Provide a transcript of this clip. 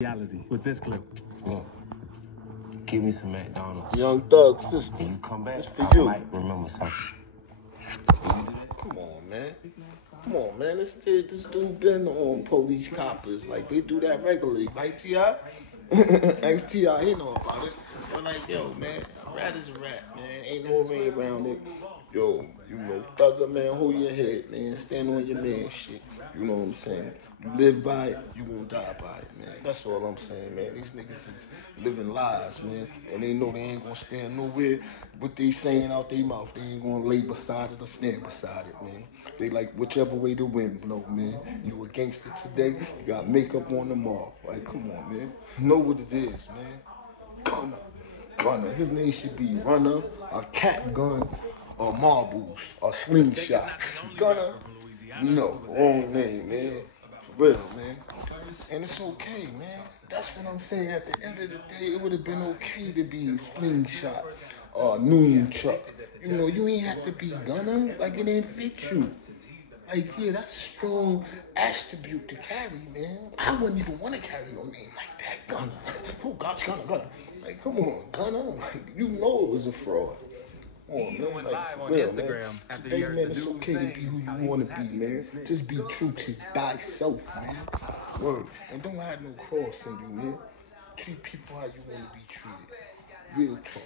reality with this clip. Yeah. Give me some McDonald's. Young Thug sister. When you come back, Just for I you. might remember something. Come on, man. Come on, man. This dude been on Police Coppers. Like, they do that regularly. Like, T.I.? Ex-T.I., he know about it. But, like, yo, man, a rat is a rat, man. Ain't no way around it. Yo, you know, Thugger, man, hold your head, man. Stand on your man shit. You know what I'm saying? You live by it, you won't die by it, man. That's all I'm saying, man. These niggas is living lies, man. And they know they ain't gonna stand nowhere. What they saying out their mouth, they ain't gonna lay beside it or stand beside it, man. They like whichever way the wind blow, man. You a gangster today, you got makeup on tomorrow. Like, come on, man. Know what it is, man. Gunner. His name should be Runner, a cat gun, or marbles, or slingshot. Gunner? No, wrong name, man. For real, man. And it's okay, man. That's what I'm saying. At the end of the day, it would have been okay to be slingshot or noon chuck. You know, you ain't have to be Gunner. Like, it didn't fit you. Like, yeah, that's a strong attribute to carry, man. I wouldn't even want to carry no name like that, Gunner. Oh, gosh, Gunner. Like, come on, Gunner. Like, you know it was a fraud. He Man, went like, live on real, Instagram man. after Today, he heard man, the it's dude okay to be saying who how you he want was to be, happy man. to snitch. Just be true to thyself, man. Word. And don't have no cross in you, man. Treat people how you want to be treated. Real talk.